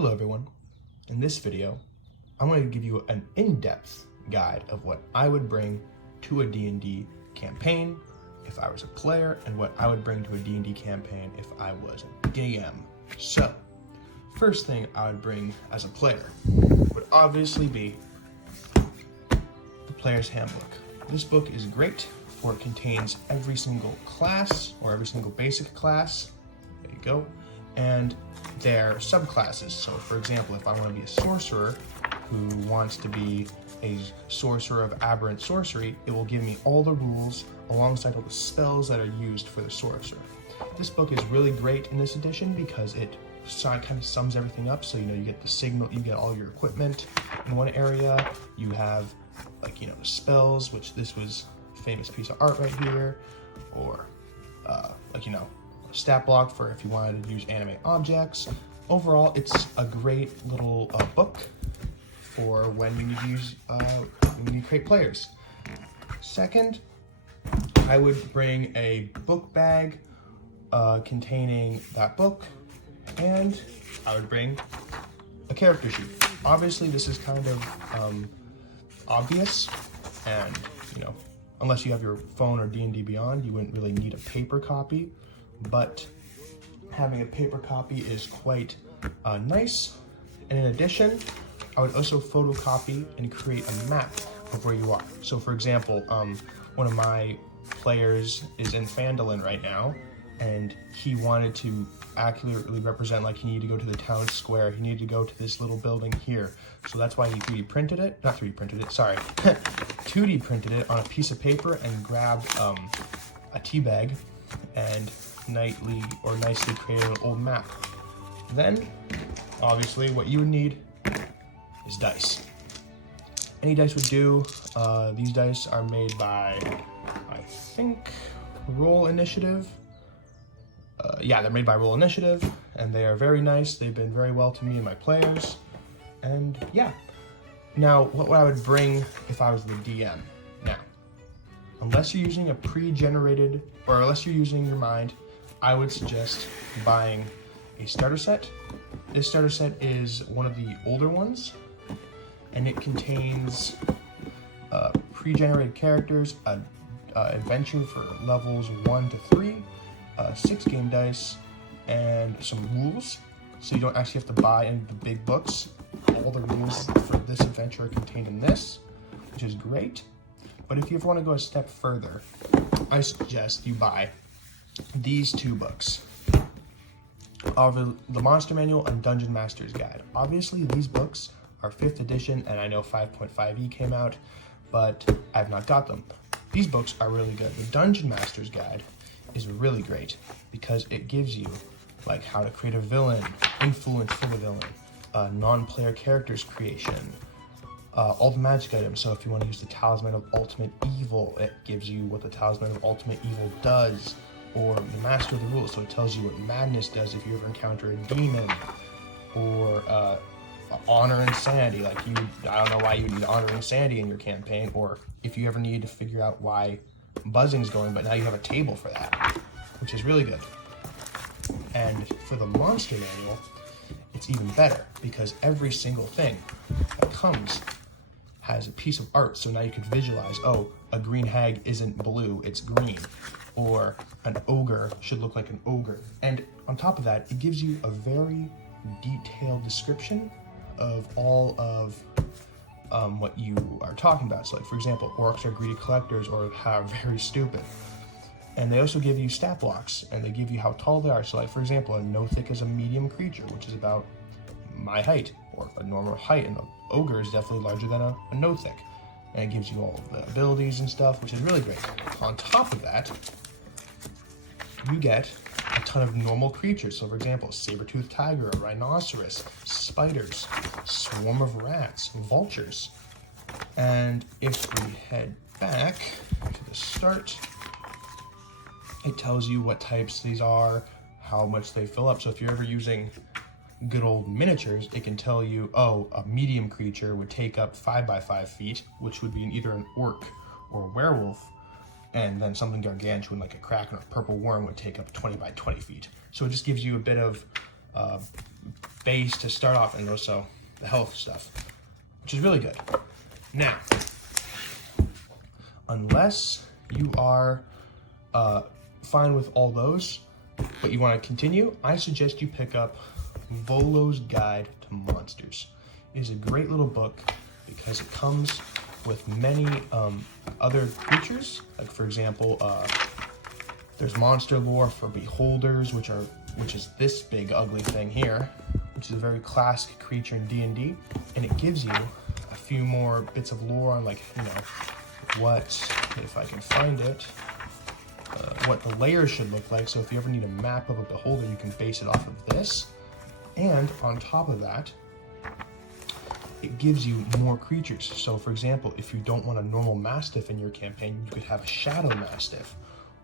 Hello everyone. In this video, I'm going to give you an in-depth guide of what I would bring to a D&D campaign if I was a player and what I would bring to a D&D campaign if I was a DM. So, first thing I would bring as a player would obviously be the Player's Handbook. This book is great for it contains every single class or every single basic class. There you go. And their subclasses. So for example, if I want to be a sorcerer who wants to be a sorcerer of aberrant sorcery, it will give me all the rules alongside all the spells that are used for the sorcerer. This book is really great in this edition because it kind of sums everything up. So, you get the signal, you get all your equipment in one area. You have the spells, which this was a famous piece of art right here, or a stat block for if you wanted to use animate objects. Overall, it's a great little book for when you need to use when you create players. Second, I would bring a book bag containing that book, and I would bring a character sheet. Obviously, this is kind of obvious, and unless you have your phone or D&D Beyond, you wouldn't really need a paper copy. But having a paper copy is quite nice. And in addition, I would also photocopy and create a map of where you are. So for example, one of my players is in Phandalin right now, and he wanted to accurately represent, he needed to go to the town square, he needed to go to this little building here. So that's why he 3D printed it, not 3D printed it, sorry, 2D printed it on a piece of paper and grabbed a tea bag and nicely created an old map. Then, obviously, what you would need is dice. Any dice would do. These dice are made by, I think, Roll Initiative. Yeah, they're made by Roll Initiative, and they are very nice. They've been very well to me and my players. And yeah. Now, what I would bring if I was the DM. Now, unless you're using a pre-generated, or unless you're using your mind, I would suggest buying a starter set. This starter set is one of the older ones, and it contains pre-generated characters, adventure for levels 1 to 3, 6 game dice, and some rules. So you don't actually have to buy any of the big books. All the rules for this adventure are contained in this, which is great. But if you ever want to go a step further, I suggest you buy these two books, the Monster Manual and Dungeon Master's Guide. Obviously, these books are 5th edition, and I know 5.5e came out, but I've not got them. These books are really good. The Dungeon Master's Guide is really great because it gives you how to create a villain, influence for the villain, non-player characters creation, all the magic items. So if you want to use the Talisman of Ultimate Evil, it gives you what the Talisman of Ultimate Evil does, or the Master of the Rules, so it tells you what Madness does if you ever encounter a demon, or Honor and Sanity. I don't know why you need Honor and Sanity in your campaign, or if you ever need to figure out why buzzing's going, but now you have a table for that, which is really good. And for the Monster Manual, it's even better because every single thing that comes has a piece of art. So now you can visualize, a green hag isn't blue, it's green. Or an ogre should look like an ogre. And on top of that, it gives you a very detailed description of all of what you are talking about. So for example, orcs are greedy collectors or are very stupid. And they also give you stat blocks, and they give you how tall they are. So for example, a Nothic is a medium creature, which is about my height, or a normal height, and an ogre is definitely larger than a Nothic. And it gives you all of the abilities and stuff, which is really great. On top of that, you get a ton of normal creatures. So for example, a saber-toothed tiger, a rhinoceros, spiders, swarm of rats, vultures. And if we head back to the start, it tells you what types these are, how much they fill up. So if you're ever using good old miniatures, it can tell you, a medium creature would take up 5 by 5 feet, which would be either an orc or a werewolf, and then something gargantuan like a kraken or a purple worm would take up 20 by 20 feet. So it just gives you a bit of base to start off, and also the health stuff, which is really good. Now, unless you are fine with all those, but you want to continue, I suggest you pick up Volo's Guide to Monsters. It is a great little book because it comes with many other creatures. Like, for example, there's monster lore for beholders, which is this big ugly thing here, which is a very classic creature in D&D, and it gives you a few more bits of lore on, like, you know, what, if I can find it, what the layers should look like. So if you ever need a map of a beholder, you can base it off of this. And on top of that, it gives you more creatures. So for example, if you don't want a normal mastiff in your campaign, you could have a shadow mastiff,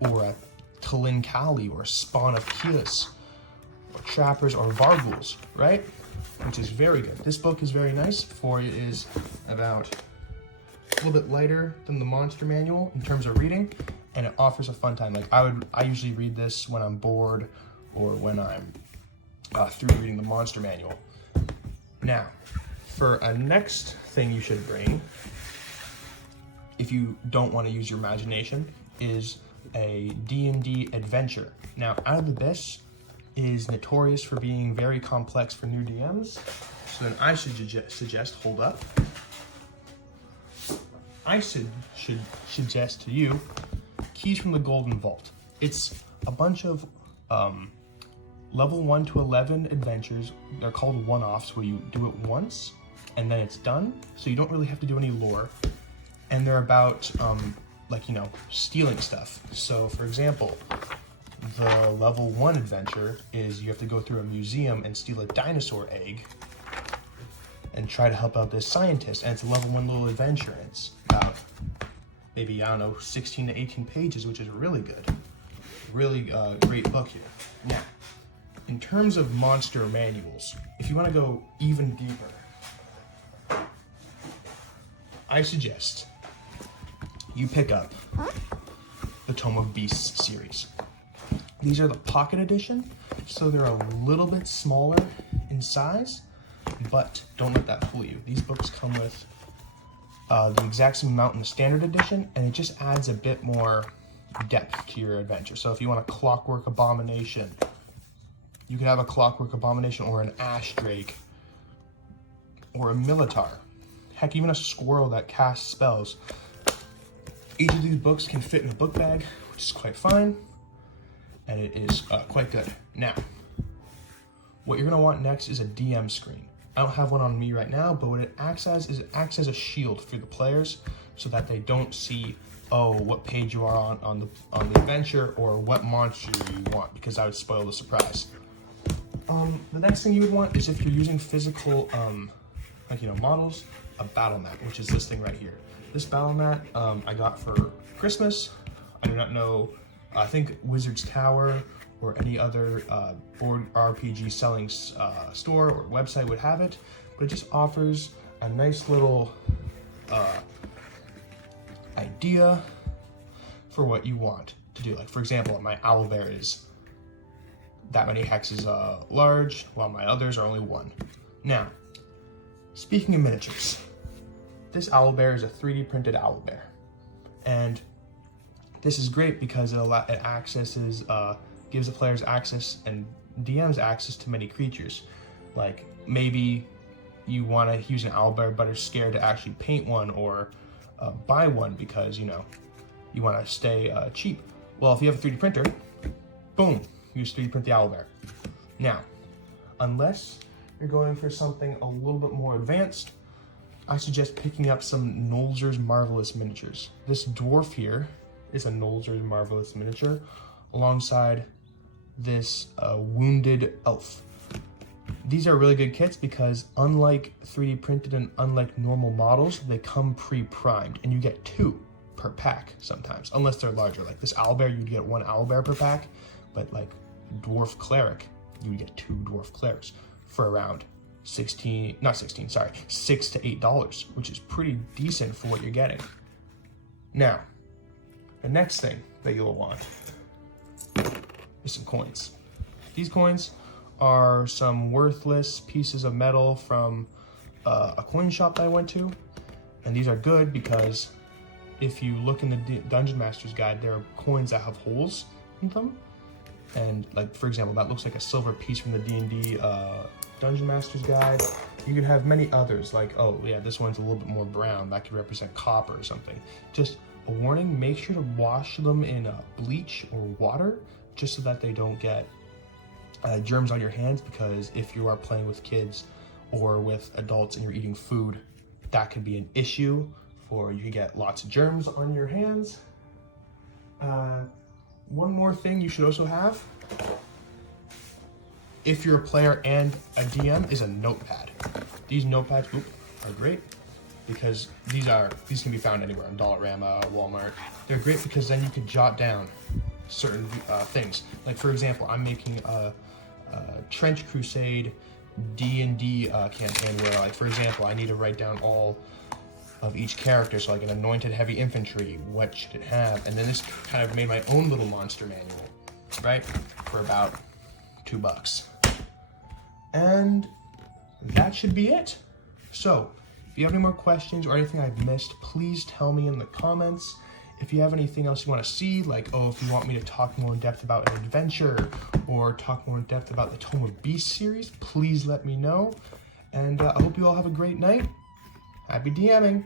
or a Talinkali, or a spawn of Keyless, or trappers, or Varghouls, right? Which is very good. This book is very nice, for it is about a little bit lighter than the monster manual in terms of reading, and it offers a fun time. Like, I usually read this when I'm bored, or when I'm through reading the monster manual. Now, for a next thing you should bring, if you don't want to use your imagination, is a D&D adventure. Now, Out of the Abyss is notorious for being very complex for new DMs, so then I should suggest, hold up, I should suggest to you Keys from the Golden Vault. It's a bunch of level 1 to 11 adventures. They're called one-offs, where you do it once and then it's done, so you don't really have to do any lore. And they're about like, you know, stealing stuff. So for example, the level 1 adventure is you have to go through a museum and steal a dinosaur egg and try to help out this scientist, and it's a level 1 little adventure. It's about maybe, I don't know, 16 to 18 pages, which is really good. Really great book here. Now, in terms of monster manuals, if you want to go even deeper, I suggest you pick up the Tome of Beasts series. These are the pocket edition, so they're a little bit smaller in size, but don't let that fool you. These books come with the exact same amount in the standard edition, and it just adds a bit more depth to your adventure. So if you want a Clockwork Abomination, you could have a Clockwork Abomination, or an Ash Drake, or a Militar. Heck, even a squirrel that casts spells. Each of these books can fit in a book bag, which is quite fine, and it is quite good. Now, what you're going to want next is a DM screen. I don't have one on me right now, but what it acts as is, it acts as a shield for the players, so that they don't see, oh, what page you are on the adventure, or what monster you want, because that would spoil the surprise. The next thing you would want is, if you're using physical, like, you know, models, a battle mat, which is this thing right here. This battle mat I got for Christmas. I do not know, I think Wizard's Tower or any other board RPG selling store or website would have it, but it just offers a nice little idea for what you want to do. Like, for example, my owlbear is that many hexes large, while my others are only 1. Now, speaking of miniatures, this owlbear is a 3D printed owlbear, and this is great because it accesses, gives the players access and DMs access to many creatures. Like, maybe you want to use an owlbear but are scared to actually paint one or buy one because, you know, you want to stay cheap. Well, if you have a 3D printer, boom, you just 3D print the owlbear. Now, unless you're going for something a little bit more advanced, I suggest picking up some Nolzur's Marvelous miniatures. This dwarf here is a Nolzur's Marvelous miniature, alongside this wounded elf. These are really good kits because, unlike 3D printed and unlike normal models, they come pre-primed, and you get 2 per pack sometimes, unless they're larger. Like this owlbear, you'd get 1 owlbear per pack, but like dwarf cleric, you would get 2 dwarf clerics for around $6 to $8, which is pretty decent for what you're getting. Now, the next thing that you'll want is some coins. These coins are some worthless pieces of metal from a coin shop that I went to. And these are good because if you look in the Dungeon Master's Guide, there are coins that have holes in them. And like, for example, that looks like a silver piece from the D&D Dungeon Master's Guide. You could have many others, like, oh yeah, this one's a little bit more brown. That could represent copper or something. Just a warning, make sure to wash them in bleach or water, just so that they don't get germs on your hands, because if you are playing with kids or with adults and you're eating food, that could be an issue, for you could get lots of germs on your hands. One more thing you should also have, if you're a player and a DM, is a notepad. These notepads are great because these can be found anywhere on Dollarama, Walmart. They're great because then you can jot down certain things. Like, for example, I'm making a Trench Crusade D&D campaign where, like, for example, I need to write down all of each character. So like an anointed heavy infantry, what should it have? And then this kind of made my own little monster manual, right? For about $2. And that should be it. So if you have any more questions or anything I've missed, please tell me in the comments. If you have anything else you want to see, like, oh, if you want me to talk more in depth about an adventure or talk more in depth about the Tome of Beasts series, please let me know. And I hope you all have a great night. Happy DMing.